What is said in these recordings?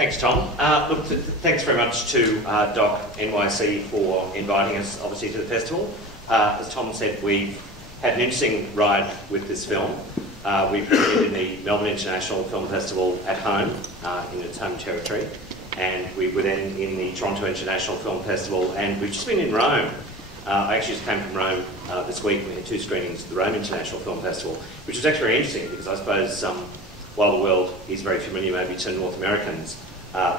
Thanks, Tom. Look, thanks very much to DOC NYC for inviting us, obviously, to the festival. As Tom said, we've had an interesting ride with this film. We premiered in the Melbourne International Film Festival at home, in its home territory, and we were then in the Toronto International Film Festival, and we've just been in Rome. I actually just came from Rome this week. We had 2 screenings at the Rome International Film Festival, which was actually very interesting because I suppose while the world is very familiar maybe to North Americans,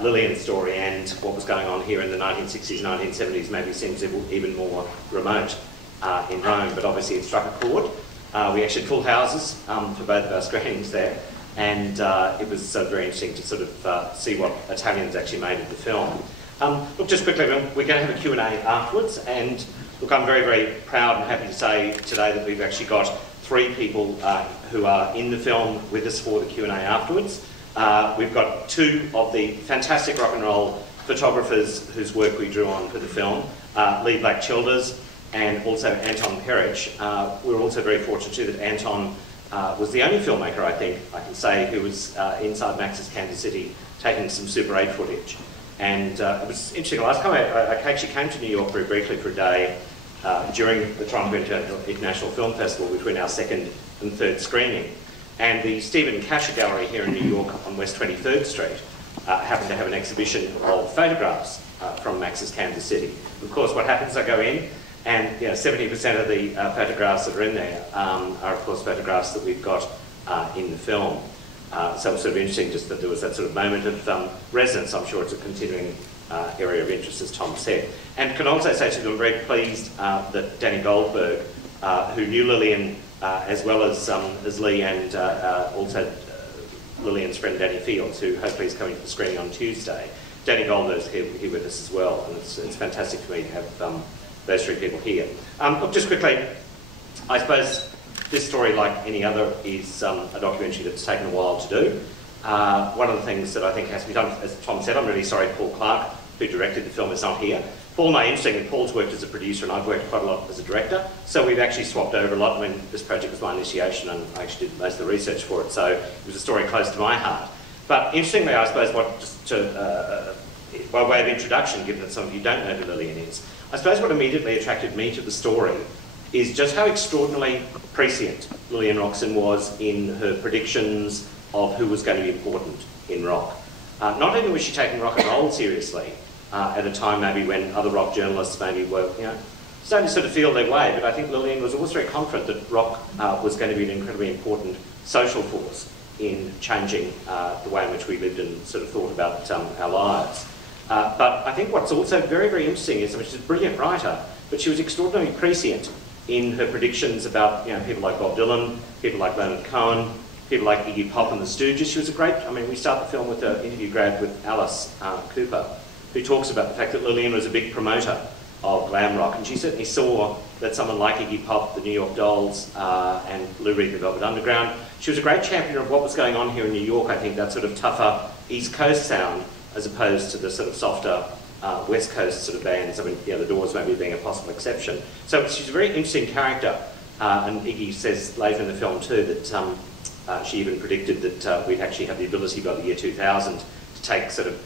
Lillian's story and what was going on here in the 1960s, 1970s maybe seems even more remote in Rome, but obviously it struck a chord. We actually had full houses for both of our screenings there, and it was very interesting to sort of see what Italians actually made of the film. Look, just quickly, we're going to have a Q&A afterwards, and look, I'm very, very proud and happy to say today that we've actually got 3 people who are in the film with us for the Q&A afterwards. We've got 2 of the fantastic rock and roll photographers whose work we drew on for the film, Leee Black Childers and also Anton Perich. We're also very fortunate too that Anton was the only filmmaker, I think, I can say, who was inside Max's Kansas City taking some Super 8 footage. And it was interesting, last time I actually came to New York very briefly for a day during the Toronto International Film Festival between our 2nd and 3rd screening. And the Stephen Kasher Gallery here in New York on West 23rd Street happened to have an exhibition of photographs from Max's Kansas City. Of course, what happens, I go in, and 70% of the photographs that are in there are, of course, photographs that we've got in the film. So it was sort of interesting just that there was that sort of moment of resonance. I'm sure it's a continuing area of interest, as Tom said. And can also say to you, I'm very pleased that Danny Goldberg, who knew Lillian as well as Leee, and also Lillian's friend Danny Fields, who hopefully is coming to the screening on Tuesday. Danny Goldberg's here with us as well, and it's fantastic for me to have those 3 people here. Look, just quickly, I suppose this story, like any other, is a documentary that's taken a while to do. One of the things that I think has to be done, as Tom said, I'm really sorry Paul Clark, who directed the film, is not here. Paul and I, interestingly, Paul's worked as a producer and I've worked quite a lot as a director, so we've actually swapped over a lot. When this project was my initiation, and I actually did most of the research for it, so it was a story close to my heart. But interestingly, I suppose, by way of introduction, given that some of you don't know who Lillian is, I suppose what immediately attracted me to the story is just how extraordinarily prescient Lillian Roxon was in her predictions of who was going to be important in rock. Not only was she taking rock and roll seriously, at a time maybe when other rock journalists maybe were, starting to sort of feel their way, but I think Lillian was always very confident that rock was going to be an incredibly important social force in changing the way in which we lived and sort of thought about our lives. But I think what's also very, very interesting is that she's a brilliant writer, but she was extraordinarily prescient in her predictions about people like Bob Dylan, people like Leonard Cohen, people like Iggy Pop and the Stooges. She was a great, we start the film with an interview grad with Alice Cooper, who talks about the fact that Lillian was a big promoter of glam rock, and she certainly saw that someone like Iggy Pop, the New York Dolls, and Lou Reed, the Velvet Underground, she was a great champion of what was going on here in New York. I think that sort of tougher East Coast sound, as opposed to the sort of softer West Coast sort of bands. The Doors maybe being a possible exception. So she's a very interesting character, and Iggy says later in the film too that she even predicted that we'd actually have the ability by the year 2000 to take sort of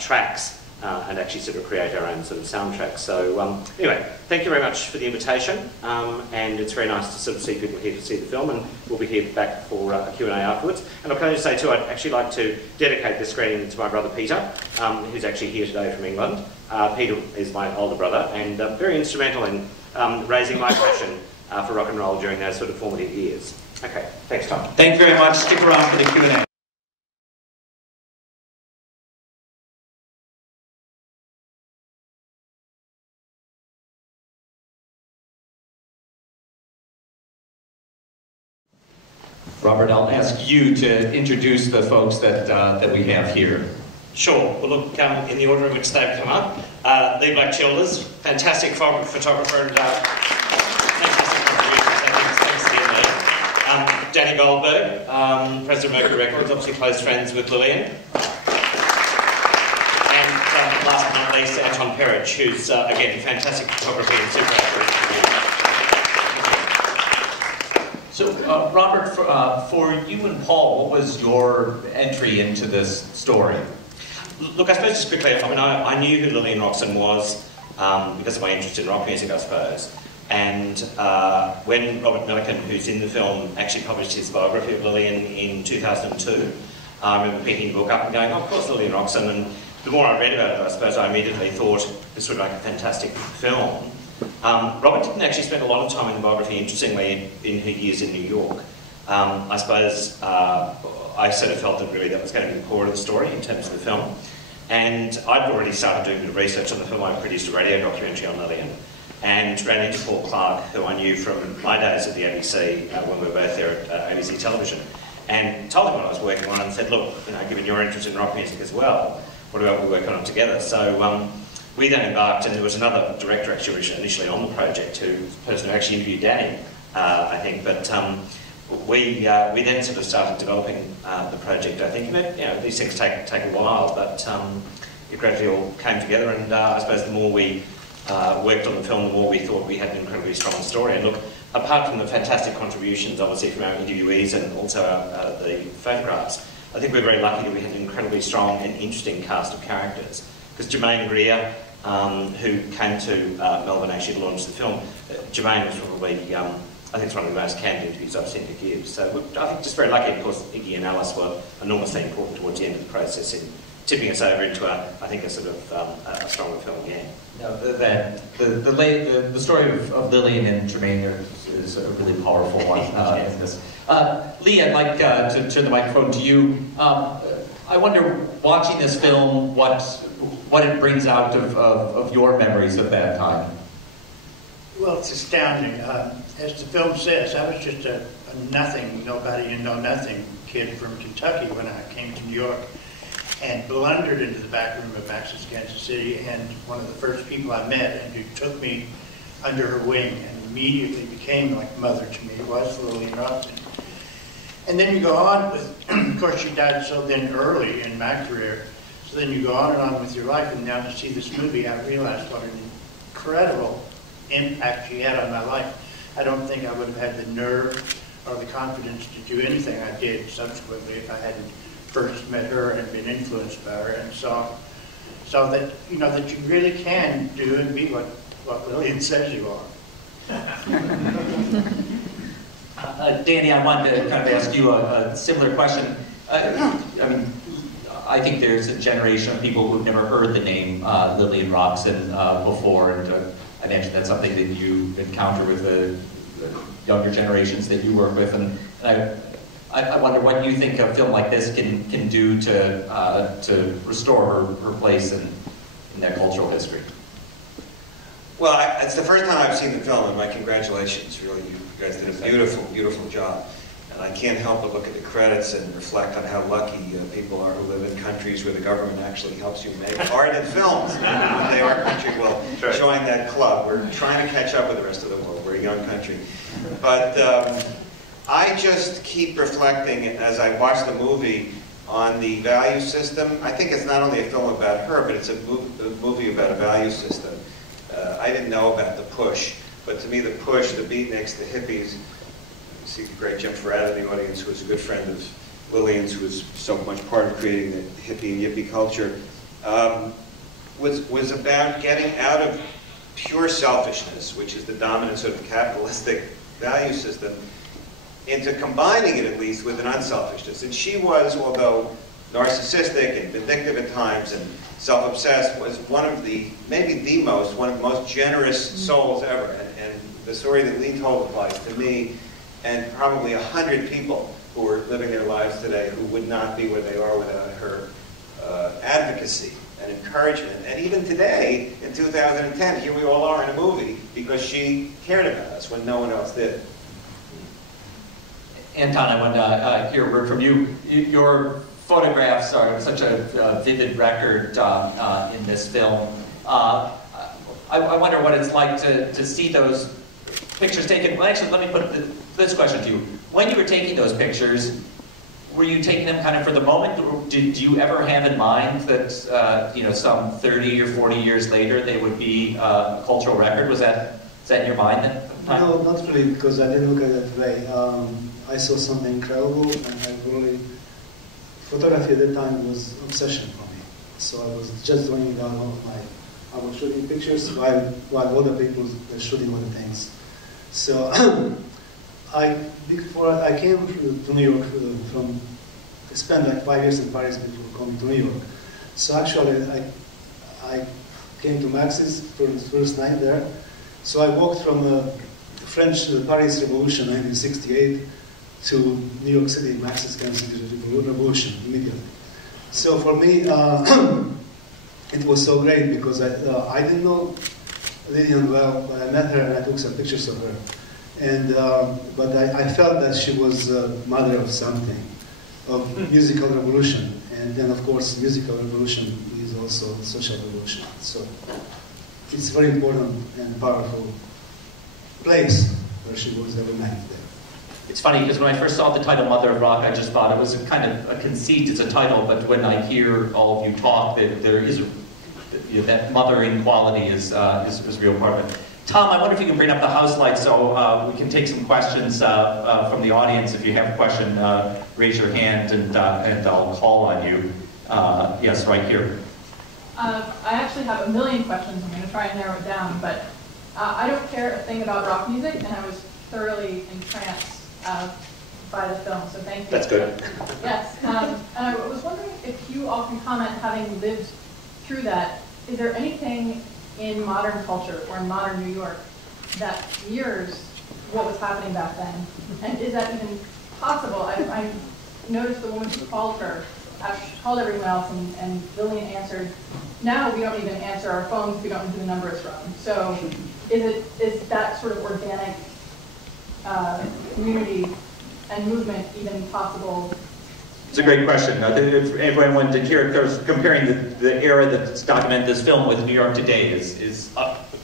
tracks and actually sort of create our own sort of soundtrack. So anyway, thank you very much for the invitation, and it's very nice to sort of see people here to see the film, and we'll be here back for a Q&A afterwards. And I'll just say too, I'd actually like to dedicate this screening to my brother Peter, who's actually here today from England. Peter is my older brother, and very instrumental in raising my passion for rock and roll during those sort of formative years. Okay, thanks Tom. Thank you very much. Stick around for the Q&A. Robert, I'll ask you to introduce the folks that we have here. Sure. Well, look, in the order in which they've come up, Leee Black Childers, fantastic photographer and fantastic contribution. Thanks to Leee. Danny Goldberg, president of Mercury Records, obviously close friends with Lillian. And last but not least, Anton Perich, who's, again, fantastic photography and super accurate. So, Robert, for you and Paul, what was your entry into this story? Look, I suppose just quickly, I mean, I knew who Lillian Roxon was because of my interest in rock music, I suppose. And when Robert Millikan, who's in the film, actually published his biography of Lillian in 2002, I remember picking the book up and going, oh, of course, Lillian Roxon. And the more I read about it, I suppose I immediately thought this would make a fantastic film. Robert didn't actually spend a lot of time in the biography, interestingly, in her years in New York. I suppose I sort of felt that really that was going to be the core of the story in terms of the film. And I'd already started doing a bit of research on the film. I produced a radio documentary on Lillian and ran into Paul Clark, who I knew from my days at the ABC when we were both there at ABC Television, and told him what I was working on and said, look, you know, given your interest in rock music as well, what about we work on it together? So we then embarked, and there was another director actually initially on the project, the person who actually interviewed Danny, I think, but we then sort of started developing the project. I think, you know, these things take a while, but it gradually all came together, and I suppose the more we worked on the film, the more we thought we had an incredibly strong story. And look, apart from the fantastic contributions, obviously, from our interviewees and also the photographs, I think we're very lucky that we had an incredibly strong and interesting cast of characters. Because Jermaine Greer, who came to Melbourne actually to launch the film, Jermaine was probably, I think it's one of the most candid interviews I've seen to give. So I think just very lucky. Of course, Iggy and Alice were enormously important towards the end of the process in tipping us over into I think a sort of a stronger film, yeah. No, the story of Lillian and Jermaine is a really powerful one in this. Leee, I'd like to turn the microphone to you. I wonder, watching this film, what it brings out of your memories of that time. Well, it's astounding. As the film says, I was just a nobody and know-nothing kid from Kentucky when I came to New York and blundered into the back room of Max's Kansas City, and one of the first people I met and who took me under her wing and immediately became like mother to me was Lillian Roxon. And then you go on with, of course she died so then early in my career, so then you go on and on with your life, and now to see this movie I realized what an incredible impact she had on my life. I don't think I would have had the nerve or the confidence to do anything I did subsequently if I hadn't first met her and been influenced by her and saw that, you know, that you really can do and be what Lillian says you are. Danny, I wanted to kind of ask you a similar question. I mean, I think there's a generation of people who've never heard the name Lillian Roxon before, and I imagine that's something that you encounter with the younger generations that you work with. And I wonder what you think a film like this can do to restore her place in that cultural history. Well, it's the first time I've seen the film, and my congratulations. Really, you guys did a beautiful, beautiful job. And I can't help but look at the credits and reflect on how lucky people are who live in countries where the government actually helps you make art and films. When they are country, well, join that club. We're trying to catch up with the rest of the world. We're a young country. But I just keep reflecting as I watch the movie on the value system. I think it's not only a film about her, but it's a movie about a value system. I didn't know about the push, but to me the push, the beatniks, the hippies, I see the great Jim Farad in the audience, who was a good friend of Lillian's, who was so much part of creating the hippie and yippie culture, was about getting out of pure selfishness, which is the dominant sort of capitalistic value system, into combining it at least with an unselfishness. And she was, although narcissistic and vindictive at times and self-obsessed, was one of the most generous souls ever. And the story that Leee told applies to me and probably 100 people who are living their lives today who would not be where they are without her advocacy and encouragement. And even today, in 2010, here we all are in a movie because she cared about us when no one else did. Anton, I want to hear a word from you. Your photographs are such a vivid record in this film. I wonder what it's like to see those pictures taken. Well, actually, let me put this question to you. When you were taking those pictures, were you taking them kind of for the moment, or did you ever have in mind that some 30 or 40 years later they would be a cultural record? Was that in your mind at the time? No, not really, because I didn't look at it that way. I saw something incredible, and I really, photography at that time was obsession for me. So I was just doing I was shooting pictures while other people were shooting other things. So before I came to New York I spent like 5 years in Paris before coming to New York. So actually I came to Max's for the first night there. So I walked from the French Paris Revolution 1968 to New York City, Max's Kansas City Revolution immediately. So for me, it was so great because I didn't know Lillian well, but I met her and I took some pictures of her. And but I felt that she was mother of something, of musical revolution. And then, of course, musical revolution is also social revolution. So it's a very important and powerful place where she was every night there. It's funny because when I first saw the title Mother of Rock, I just thought it was a kind of a conceit as a title, but when I hear all of you talk, there is that mothering quality is a real part of it. Tom, I wonder if you can bring up the house lights so we can take some questions from the audience. If you have a question, raise your hand and I'll call on you. Yes, right here. I actually have a million questions. I'm going to try and narrow it down, but I don't care a thing about rock music, and I was thoroughly entranced by the film, so thank you. That's good. Yes, and I was wondering if you all can comment, having lived through that, is there anything in modern culture or in modern New York that mirrors what was happening back then? And is that even possible? I noticed the woman who called her, she called everyone else, and Lillian answered. Now we don't even answer our phones if we don't know who the number is from. So is that sort of organic community and movement even possible? It's a great question. If anyone wanted to hear, comparing the era that's documented this film with New York today is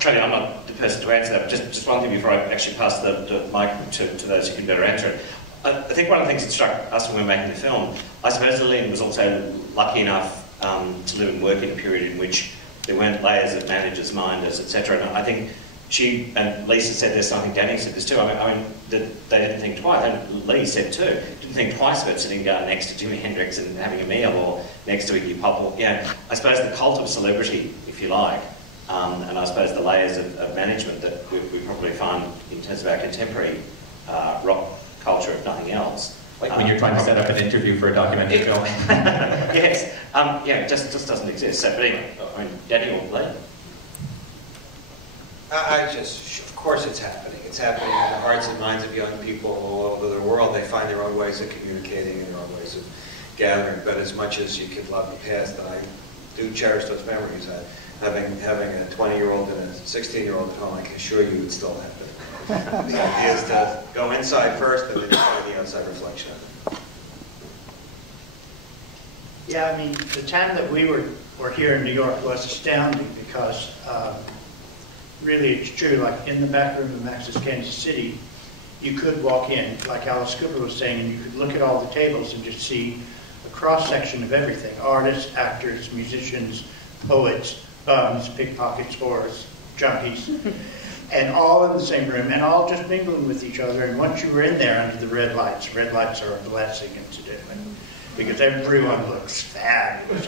Tony, I'm not the person to answer that, but just one thing before I actually pass the mic to those who can better answer it. I think one of the things that struck us when we were making the film, I suppose Lillian was also lucky enough to live and work in a period in which there weren't layers of managers, minders, etc. And I think she, and Lisa said this, and I think Danny said this too, I mean they didn't think twice, and Lee said too, didn't think twice about sitting down next to Jimi Hendrix and having a meal, or next to Iggy Pop, or, I suppose the cult of celebrity, if you like, and I suppose the layers of management that we probably find in terms of our contemporary rock culture, if nothing else. Like when you're trying to set up an interview for a documentary film. Yes, it just doesn't exist. So, but anyway, I mean, Danny or Lee? Of course it's happening. It's happening in the hearts and minds of young people all over the world. They find their own ways of communicating and their own ways of gathering. But as much as you could love the past, and I do cherish those memories, having a 20-year-old and a 16-year-old at home, I can assure you it's still happening. The idea is to go inside first and then find the outside reflection of it. Yeah, I mean, the time that we were here in New York was astounding because really it's true, like in the back room of Max's Kansas City, you could walk in, like Alice Cooper was saying, and you could look at all the tables and just see a cross-section of everything. Artists, actors, musicians, poets, bums, pickpockets, whores, junkies, and all in the same room, and all just mingling with each other. And once you were in there under the red lights are a blessing, incidentally, because everyone looks fabulous.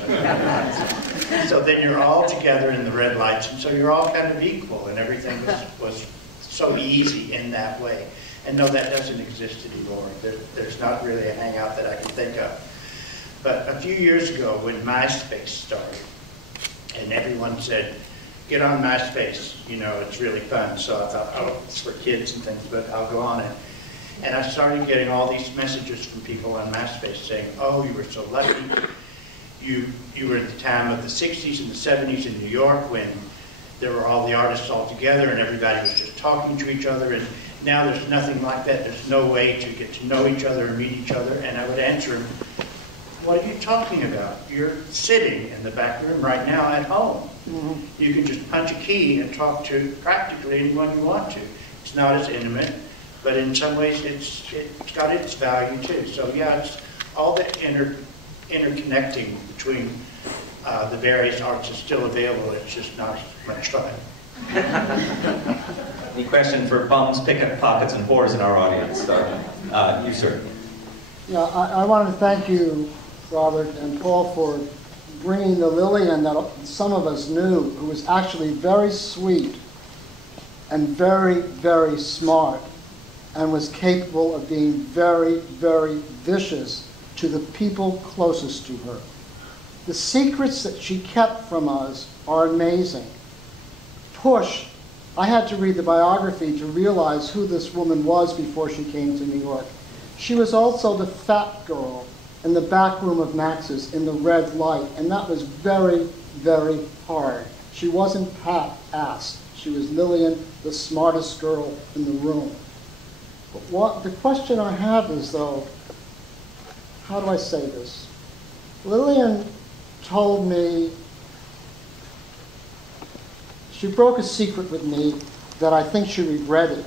So then you're all together in the red lights, and so you're all kind of equal, and everything was so easy in that way. And no, that doesn't exist anymore. There's not really a hangout that I can think of. But a few years ago, when MySpace started, and everyone said, get on MySpace, you know, it's really fun. So I thought, oh, it's for kids and things, but I'll go on it. And I started getting all these messages from people on MySpace saying, oh, you were so lucky. You were at the time of the 60s and the 70s in New York when there were all the artists all together and everybody was just talking to each other. And now there's nothing like that. There's no way to get to know each other or meet each other. And I would answer them, what are you talking about? You're sitting in the back room right now at home. Mm-hmm. You can just punch a key and talk to practically anyone you want to. It's not as intimate, but in some ways it's got its value too. So yeah, it's all the interconnecting between the various arts is still available. It's just not much fun. Any question for bums, pickpockets, and whores in our audience? You, sir. Yeah, I wanted to thank you, Robert and Paul, for bringing the Lillian that some of us knew, who was actually very sweet and very, very smart, and was capable of being very, very vicious to the people closest to her. The secrets that she kept from us are amazing. Push. I had to read the biography to realize who this woman was before she came to New York. She was also the fat girl in the back room of Max's in the red light, and that was very, very hard. She wasn't Pat-assed. She was Lillian, the smartest girl in the room. But the question I have is, though, how do I say this? Lillian told me, she broke a secret with me that I think she regretted.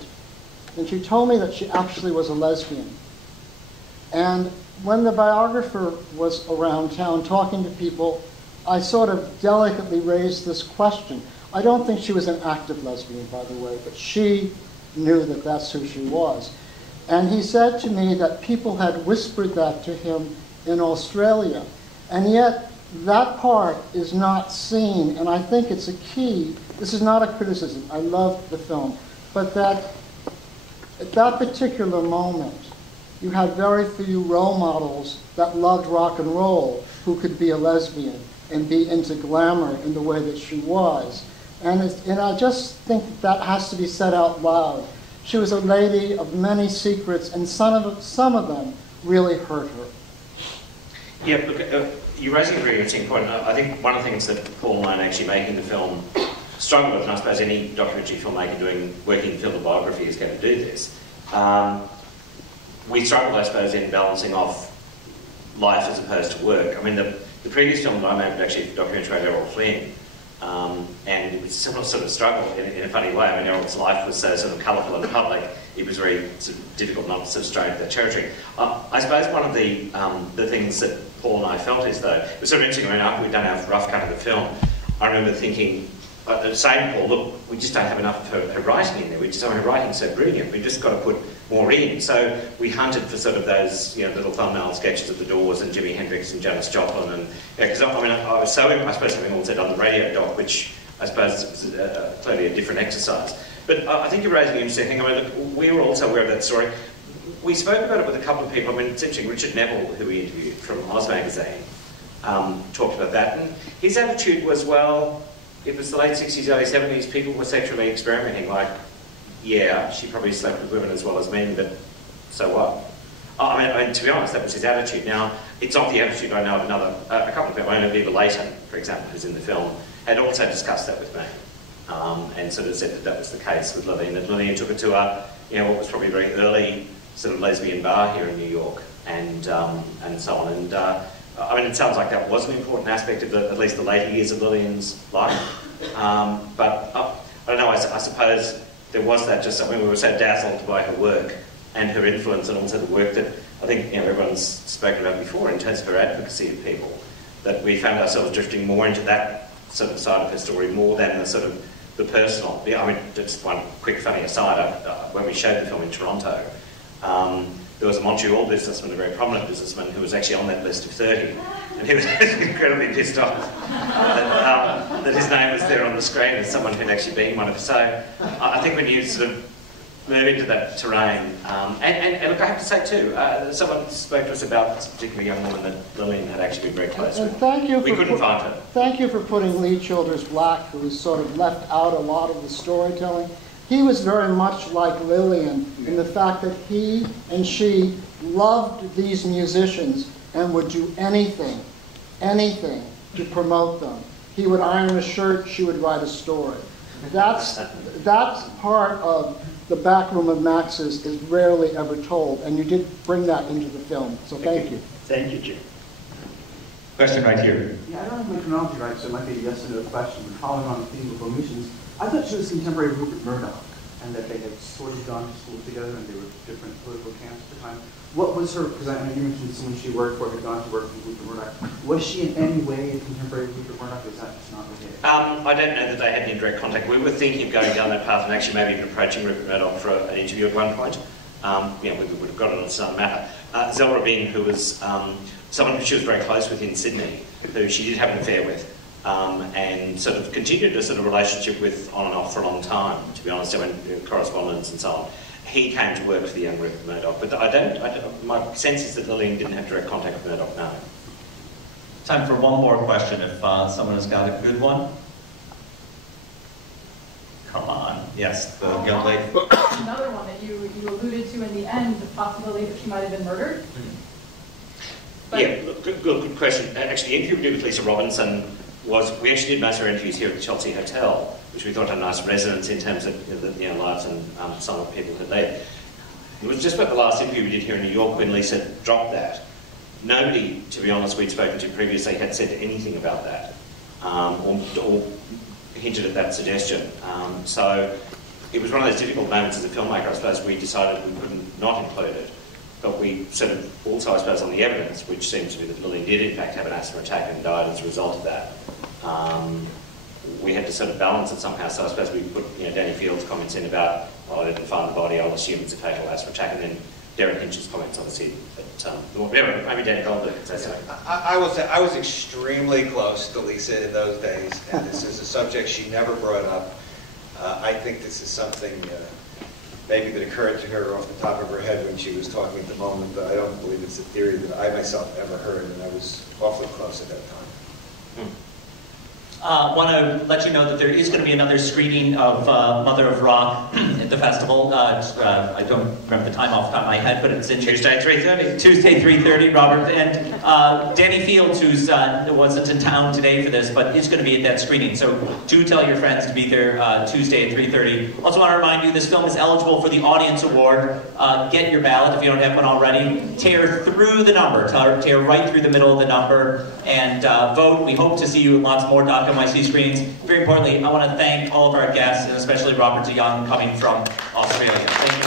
And she told me that she actually was a lesbian. And when the biographer was around town talking to people, I sort of delicately raised this question. I don't think she was an active lesbian, by the way, but she knew that that's who she was. And he said to me that people had whispered that to him in Australia. And yet, that part is not seen, and I think it's a key. This is not a criticism. I love the film. But that at that particular moment, you had very few role models that loved rock and roll who could be a lesbian and be into glamour in the way that she was. And I just think that has to be said out loud. She was a lady of many secrets, and some of them really hurt her. Yeah, look, you're raising a very interesting point. I think one of the things that Paul and I actually making the film struggle with, and I suppose any documentary filmmaker working in film biography is going to do this, we struggled, I suppose, in balancing off life as opposed to work. I mean, the previous film that I made was actually a documentary about Errol Flynn, and it was a similar sort of struggle in a funny way. I mean, Errol's life was so sort of colourful in the public, it was very sort of difficult not to sort of stray into that territory. I suppose one of the things that Paul and I felt is, though, it was sort of interesting. I mean, after we'd done our rough cut of the film, I remember thinking, saying to Paul, look, we just don't have enough of her writing in there. We just, her writing's so brilliant, we've just got to put more in. So we hunted for sort of those, little thumbnail sketches of the Doors and Jimi Hendrix and Janis Joplin, and because I was so, I suppose, having all said on the radio doc, which I suppose was clearly a different exercise. But I think you're raising an interesting thing. I mean, look, we were also aware of that story. We spoke about it with a couple of people. I mean, it's interesting. Richard Neville, who we interviewed from Oz Magazine, talked about that, and his attitude was, well, it was the late 60s, early 70s, people were sexually experimenting, like, yeah, she probably slept with women as well as men, but so what? I mean, to be honest, that was his attitude. Now, it's not the attitude I know of a couple of people. I know Leee Black Childers, for example, who's in the film, had also discussed that with me, and sort of said that that was the case with Lillian. That Lillian took her to what was probably a very early sort of lesbian bar here in New York, and so on. And I mean, it sounds like that was an important aspect of at least the later years of Lillian's life. But I don't know. I suppose there was that. Just, I mean, we were so dazzled by her work and her influence, and also the work that I think everyone's spoken about before in terms of her advocacy of people, that we found ourselves drifting more into that sort of side of her story more than the sort of the personal. I mean, just one quick funny aside. When we showed the film in Toronto, there was a Montreal businessman, a very prominent businessman, who was actually on that list of 30, and he was incredibly pissed off that his name was there on the screen as someone who'd actually been one of them. So I think when you sort of move into that terrain, and look, I have to say too, someone spoke to us about this particular young woman that Lillian had actually been very close with. Thank you. We couldn't find her. Thank you for putting Leee Childers Black, who was sort of left out a lot of the storytelling. He was very much like Lillian in the fact that he and she loved these musicians and would do anything to promote them. He would iron a shirt, she would write a story. That's part of the back room of Max's is rarely ever told, and you did bring that into the film, so thank you. Thank you, Jim. Question right here. Yeah, I don't have my chronology right, so it might be a yes or no question. Following on the theme of omissions, I thought she was contemporary of Rupert Murdoch, and that they had sort of gone to school together, and they were different political camps at the time. What was her, because I know you mentioned someone she worked for had gone to work with Rupert Murdoch. Was she in any way a contemporary of Rupert Murdoch, or is that just not related? I don't know that they had any direct contact. We were thinking of going down that path and actually maybe even approaching Rupert Murdoch for an interview at one point. We would have got it on some matter. Zell Rabin, who was someone who she was very close with in Sydney, who she did have an affair with, and sort of continued a sort of relationship with on and off for a long time, to be honest, correspondence and so on. He came to work for the young Rupert Murdoch, but my sense is that Lillian didn't have direct contact with Murdoch, no. Time for one more question, if someone has got a good one. Come on. Yes, the young lady. Another one that you alluded to in the end, the possibility that she might have been murdered. But yeah, good question. Actually, the interview we did with Lisa Robinson was, we actually did most of our interviews here at the Chelsea Hotel, which we thought had a nice resonance in terms of the lives and some of the people who led. It was just about the last interview we did here in New York when Lisa dropped that. Nobody, to be honest, we'd spoken to previously had said anything about that or hinted at that suggestion. So it was one of those difficult moments as a filmmaker. I suppose we decided we couldn't not include it. But we sort of also, I suppose, on the evidence, which seems to be that Lillian did in fact have an asthma attack and died as a result of that. We had to sort of balance it somehow. So I suppose we put Danny Field's comments in about, well, I didn't find the body, I'll assume it's a fatal asthma attack, and then Derek Hinch's comments obviously. But maybe Danny Goldberg could say something. I will say I was extremely close to Lisa in those days, and this is a subject she never brought up. I think this is something maybe that occurred to her off the top of her head when she was talking at the moment, but I don't believe it's a theory that I myself ever heard, and I was awfully close at that time. Want to let you know that there is going to be another screening of Mother of Rock at the festival. I don't remember the time off the top of my head, but it's in Tuesday, 3:30. Tuesday, 3:30, Robert. And Danny Fields, who wasn't in town today for this, but is going to be at that screening. So do tell your friends to be there Tuesday at 3:30. Also want to remind you, this film is eligible for the Audience Award. Get your ballot if you don't have one already. Tear through the number. Tear right through the middle of the number and vote. We hope to see you in lots more DOC NYC screenings. Very importantly, I want to thank all of our guests, and especially Robert DeYoung coming from Australia. Thank you.